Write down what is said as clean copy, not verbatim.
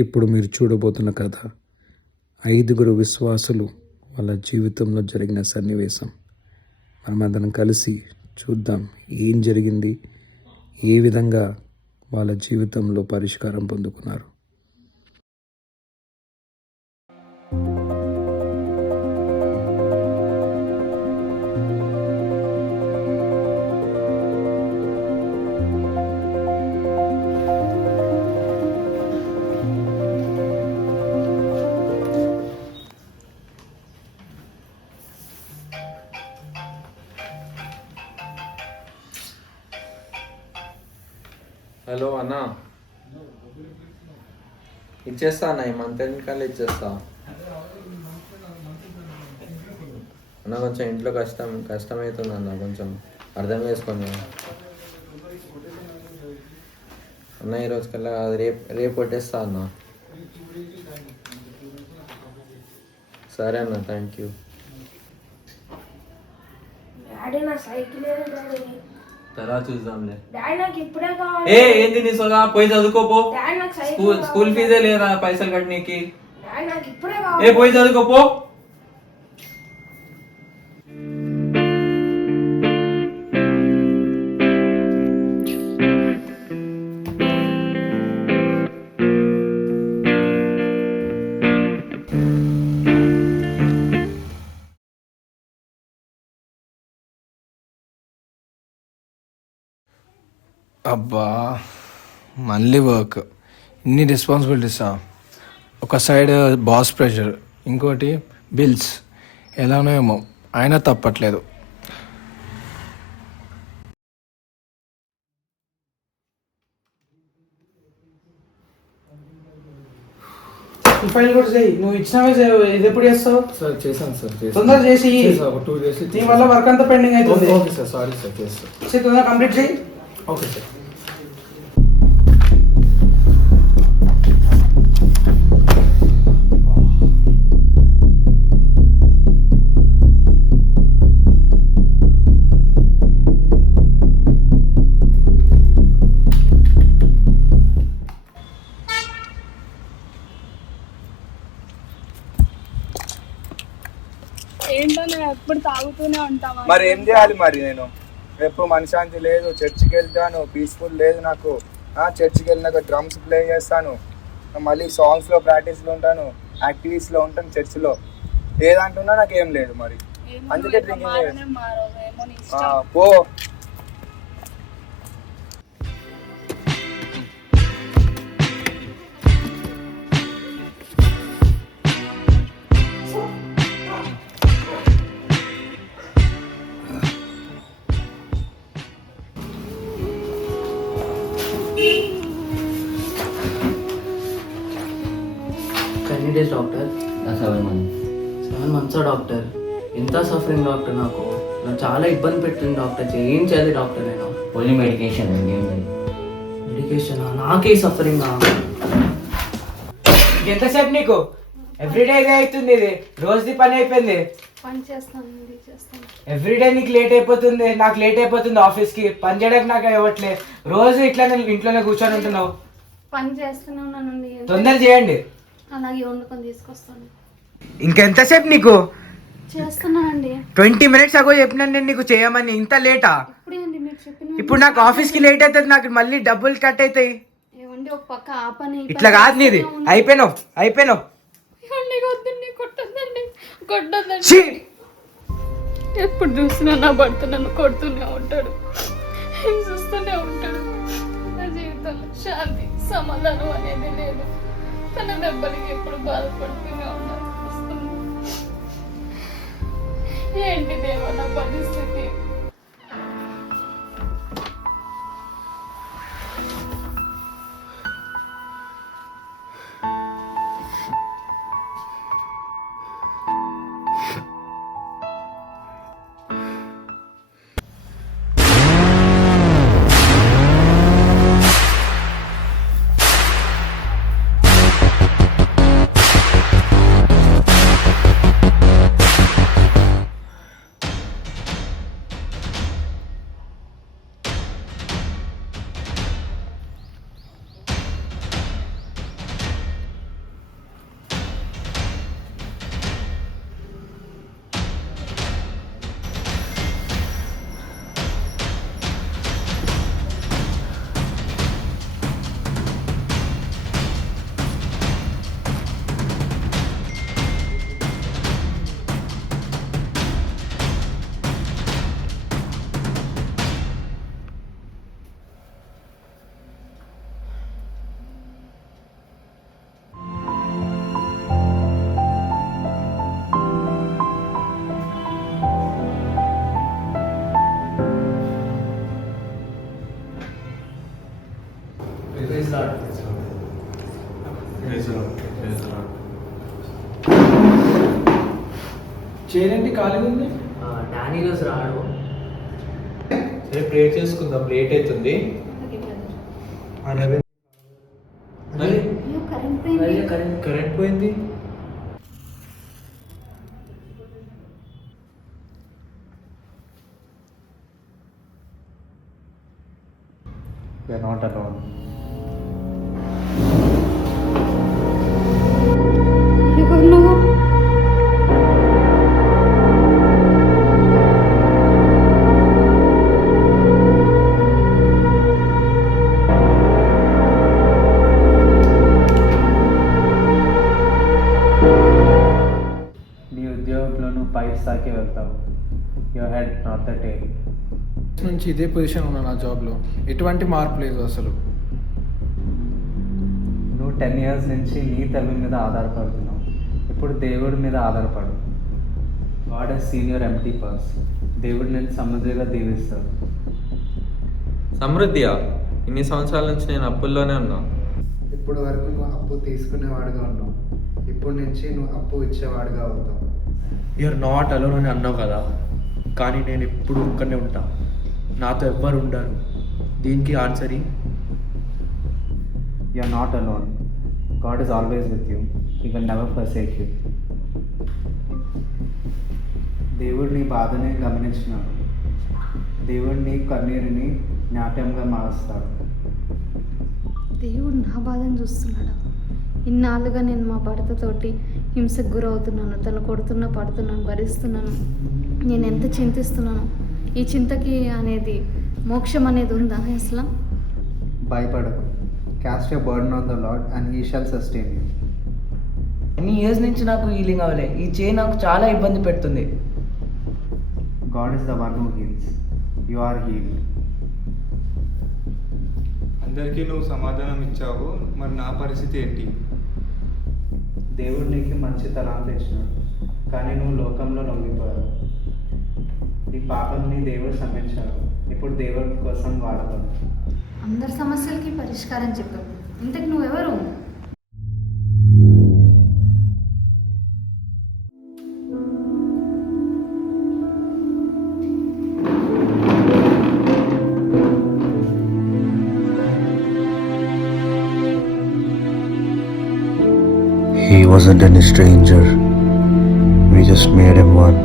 ఇప్పుడు మీరు చూడబోతున్న కథ 5 విశ్వాసులు వాళ్ళ జీవితంలో జరిగిన సన్నివేశం. మనమందరం కలిసి చూద్దాం ఏం జరిగింది, ఏ విధంగా వాళ్ళ జీవితంలో పరిష్కారం పొందుకున్నారు. హలో అన్న, ఇచ్చేస్తా అన్న, ఈ మంత్ ఎండ్ కల్లా ఇచ్చేస్తా అన్న. కొంచెం ఇంట్లో కష్టమవుతుంది అన్న, కొంచెం అర్థం చేసుకోండి అన్న. ఈరోజు కల్లా రేపు కొట్టేస్తా అన్న. సరే అన్న, థ్యాంక్ యూ. తర్వాత చూద్దాంలే. ఏంది నీ సొగా, పోయి చదువుకోపో. స్కూల్ ఫీజే లేదా పైసలు కట్టనీకి? పోయి చదువుకోపో. అబ్బా, మళ్ళీ వర్క్, ఇన్ని రెస్పాన్సిబిలిటీసా? ఒక సైడ్ బాస్ ప్రెషర్, ఇంకోటి బిల్స్. ఎలానో ఏమో అయినా తప్పట్లేదు. ఫైల్ కూడా చేయి, నువ్వు ఇచ్చినవే ఇది ఎప్పుడు చేస్తావు? సార్ చేశాను సార్, తొందరగా చేసి ఒక 2 days నీ వల్ల వర్క్ అంతా పెండింగ్ అవుతుంది. ఓకే సార్, సారీ సార్, చేస్తాను. తొందరగా కంప్లీట్ చేయి. Okay sir. ఏంటో ఎప్పుడు తాగుతూనే ఉంటావా? మరి ఏం చేయాలి? మరి నేను ఎప్పుడు మనశ్శాంతి లేదు. చర్చికి వెళ్తాను, పీస్ఫుల్ లేదు నాకు. చర్చికి వెళ్ళినాక డ్రమ్స్ ప్లే చేస్తాను, మళ్ళీ సాంగ్స్లో ప్రాక్టీస్లో ఉంటాను, యాక్టివిటీస్లో ఉంటాను చర్చిలో. ఏదంటున్నా నాకు ఏం లేదు. మరి అందుకే డ్రింకింగ్ పో. ఎన్ని డేస్ డాక్టర్? 7 months doctor. ఎంత సఫరింగ్ డాక్టర్. నాకు చాలా ఇబ్బంది పెట్టింది డాక్టర్. ఏం చేయాలి డాక్టర్? నేను ఓన్లీ మెడికేషన్ అండి. మెడికేషన్? నాకే సఫరింగ్. ఎంతసేపు నీకు? ఎవ్రీడే ఇదే అవుతుంది, ఇది రోజుది పని అయిపోయింది. ఎవ్రీడే నీకు లేట్ అయిపోతుంది, నాకు లేట్ అయిపోతుంది ఆఫీస్కి. పని చేయడానికి నాకు ఇవ్వట్లే. రోజు ఇట్లా ఇంట్లోనే కూర్చొని ఉంటున్నావు. పని చేస్తున్నాను, తొందర చేయండి. అలాగే వండుకొని తీసుకొస్తాను. ఇంకెంతసేపు నీకు? చేస్తున్నానండి. 20 minutes అగో చెప్పినాను నేను నీకు చేయమని. ఇంత లేటా? ఇప్పుడు నాకు ఆఫీస్కి లేట్ అవుతుంది, నాకు మళ్ళీ డబ్బులు కట్ అవుతాయి. ఒక పక్క ఆ పని ఇట్లా కాదు నీది. అయిపోయినావు. ఎప్పుడు చూసినా నా భర్త నన్ను కొడుతూనే ఉంటాడు, హింసిస్తూనే ఉంటాడు. నా జీవితంలో శాంతి సమాధానం అనేది లేదు. తన దెబ్బలకి ఎప్పుడు బాధపడుతూనే ఉంటాను. ఏంటి దేవా నా పరిస్థితి? చేరేంటి ఖాళీగా ఉంది. డానీ రోజు రాడు. రేపు ప్రేర్ చేసుకుందాం, లేట్ అవుతుంది. కరెంట్ పోయింది. We are not alone. ఎవరు నువ్వు? నీ ఉద్యోగంలో నువ్వు పై స్థాయికి వెళ్తావు. Your head not the tail. నుంచి ఇదే పొజిషన్ ఉన్నా నా జాబ్లో, ఎటువంటి మార్పు లేదు అసలు. నువ్వు 10 years నుంచి నీ తెలివి మీద ఆధారపడుతున్నావు. ఇప్పుడు దేవుడి మీద ఆధారపడు. God has seen your empty purse. దేవుడు నేను సమృద్ధిగా దీవిస్తాడు. సమృద్ధియా? ఇన్ని సంవత్సరాల నుంచి నేను అప్పుల్లోనే ఉన్నా. ఇప్పుడు వరకు నువ్వు అప్పు తీసుకునేవాడుగా ఉన్నావు, ఇప్పుడు నుంచి నువ్వు అప్పు ఇచ్చేవాడుగా అవుతావు. యూఆర్ నాట్ అలోన్ అని అన్నావు కదా, కానీ నేను ఎప్పుడు ఒక్కనే ఉంటా. నాతో ఎవ్వరు ఉండరు. దీనికి answer you are not alone. God is always with you. He will never forsake you. దేవుడు నీ బాధని గమనించినాడు. దేవుడు నీ కన్నీరుని నాట్యంగా మారుస్తాడు. దేవుడు నా బాధను చూస్తున్నాడా? ఇన్నాళ్ళుగా నేను మా భర్తతోటి హింసకు గురవుతున్నాను. తను కొడుతున్నా పడుతున్నాను, భరిస్తున్నాను. నేను ఎంత చింతిస్తున్నాను. ఈ చింతకి అనేది మోక్షం అనేది ఉందా అసలు? భయపడకు. Caste a burden on the lord and he shawl sustain you. ఎన్ని ఇయర్స్ నుంచి నాకు హీలింగ్ అవ్వలే. ఈ చేయి నాకు చాలా ఇబ్బంది పెడుతుంది. God is the one who heals. You are healed. అందరికీ నువ్వు సమాధానం ఇచ్చావు, మరి నా పరిస్థితి ఏంటి? దేవుడు నీకు మంచి తలాంత ఇచ్చినాడు, కానీ నువ్వు లోకంలో లొంగిపోయావు. నీ పాపంని దేవుడు క్షమించాడు. ఇప్పుడు దేవుడి కోసం వాడబడు. అందరి సమస్యలకి పరిష్కారం చెప్పావు. ఇంతకు నువ్వెవరు? He wasn't any stranger. We just made him one.